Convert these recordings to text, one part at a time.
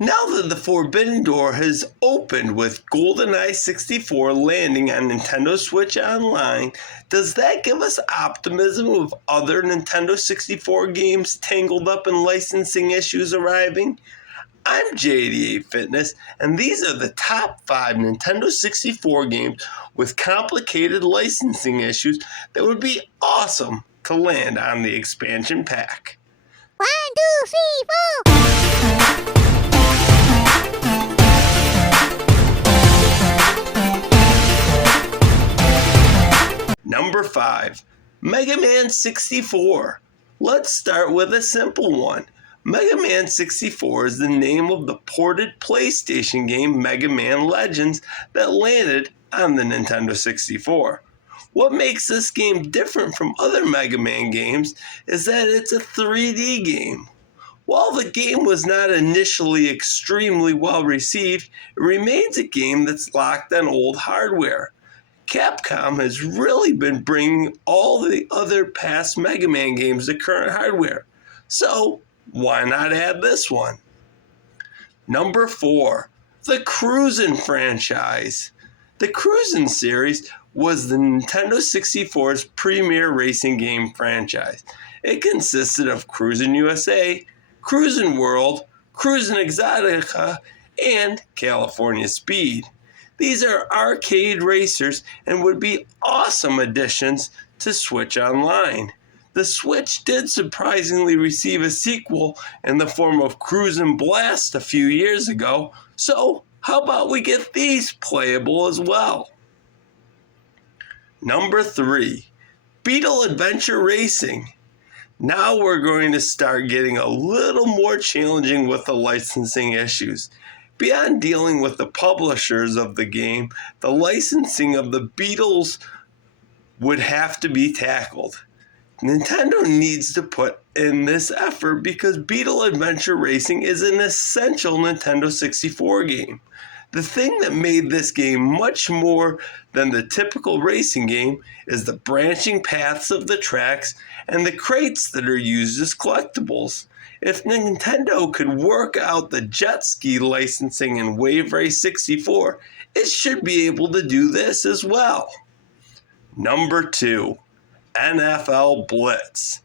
Now that the Forbidden Door has opened with Goldeye 64 landing on Nintendo Switch Online, does that give us optimism of other Nintendo 64 games tangled up in licensing issues arriving? I'm JD8 Fitness, and these are the top 5 Nintendo 64 games with complicated licensing issues that would be awesome to land on the expansion pack. 1, 2, 3, 4! Number 5, MegaMan 64. Let's start with a simple one. MegaMan 64 is the name of the ported PlayStation game MegaMan Legends that landed on the Nintendo 64. What makes this game different from other Mega Man games is that it's a 3D game. While the game was not initially extremely well received, it remains a game that's locked on old hardware. Capcom has really been bringing all the other past Mega Man games to current hardware, so why not add this one? Number 4, the Cruisin' franchise. The Cruisin' series was the Nintendo 64's premier racing game franchise. It consisted of Cruisin' USA, Cruisin' World, Cruisin' Exotica, and California Speed. These are arcade racers and would be awesome additions to Switch Online. The Switch did surprisingly receive a sequel in the form of Cruisin' Blast a few years ago, so how about we get these playable as well? Number 3, Beetle Adventure Racing. Now we're going to start getting a little more challenging with the licensing issues. Beyond dealing with the publishers of the game, the licensing of the Beatles would have to be tackled. Nintendo needs to put in this effort because Beetle Adventure Racing is an essential Nintendo 64 game. The thing that made this game much more than the typical racing game is the branching paths of the tracks and the crates that are used as collectibles. If Nintendo could work out the jet ski licensing in Wave Race 64, it should be able to do this as well. Number 2, NFL Blitz.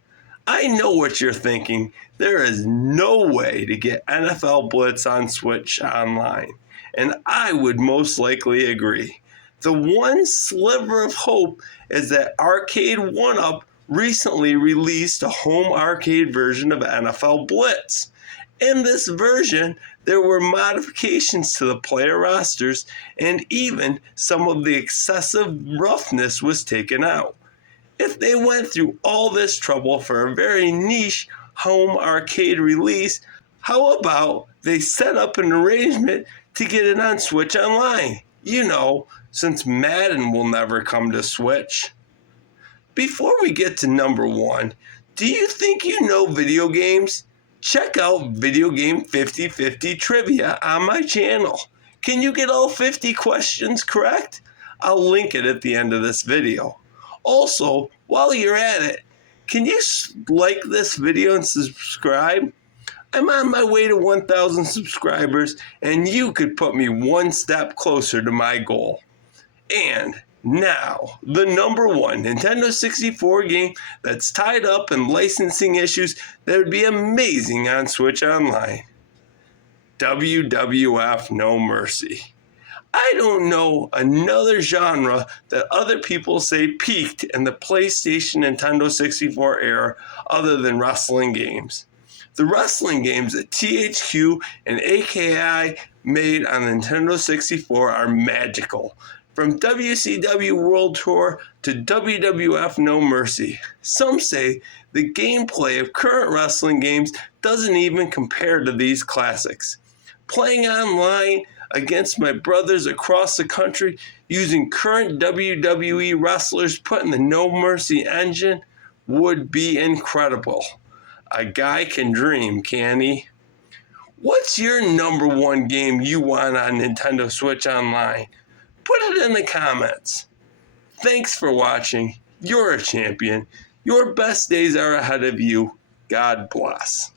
I know what you're thinking. There is no way to get NFL Blitz on Switch Online, and I would most likely agree. The one sliver of hope is that Arcade 1-Up recently released a home arcade version of NFL Blitz. In this version, there were modifications to the player rosters, and even some of the excessive roughness was taken out. If they went through all this trouble for a very niche home arcade release, how about they set up an arrangement to get it on Switch Online? You know, since Madden will never come to Switch. Before we get to number 1, do you think you know video games? Check out Video Game 50/50 Trivia on my channel. Can you get all 50 questions correct? I'll link it at the end of this video. Also, while you're at it, can you like this video and subscribe? I'm on my way to 1,000 subscribers, and you could put me one step closer to my goal. And now, the number 1 Nintendo 64 game that's tied up in licensing issues that would be amazing on Switch Online. WWF No Mercy. I don't know another genre that other people say peaked in the PlayStation Nintendo 64 era other than wrestling games. The wrestling games that THQ and AKI made on Nintendo 64 are magical. From WCW World Tour to WWF No Mercy, some say the gameplay of current wrestling games doesn't even compare to these classics. Playing online against my brothers across the country using current WWE wrestlers put in the No Mercy engine would be incredible. A guy can dream, can he? What's your number 1 game you want on Nintendo Switch Online? Put it in the comments. Thanks for watching. You're a champion. Your best days are ahead of you. God bless.